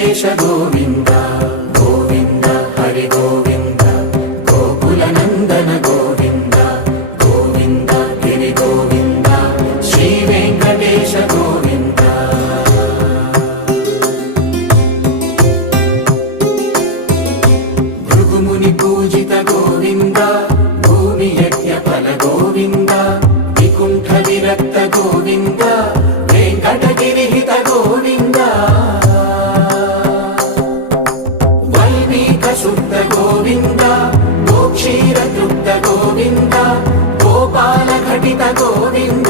ವೆಂಕಟೇಶ ಗೋವಿಂದ ಗೋವಿಂದ ಹರಿ ಗೋವಿಂದ ಗೋಕುಲ ನಂದನ ಗೋವಿಂದ ಗೋವಿಂದ ಗಿರಿ ಗೋವಿಂದ ಶ್ರೀ ವೆಂಕಟೇಶ ಗೋವಿಂದ ಭೃಗುಮುನಿ ಪೂಜಿತ ಗೋವಿಂದ ಭೂಮಿ ಯಜ್ಞ ಫಲ ಗೋವಿಂದ ವಿಕುಂಠ ವಿರಕ್ತ ಗೋವಿಂದ ವೆಂಕಟಗಿರಿ ಹಿತ ಗೋವಿಂದ ವಲ್ಮೀಕ ಶುದ್ಧ ಗೋವಿಂದ ಗೋಕ್ಷೀರ ತೃಪ್ತ ಗೋವಿಂದ ಗೋಪಾಲ ಘಟಿತ ಗೋವಿಂದ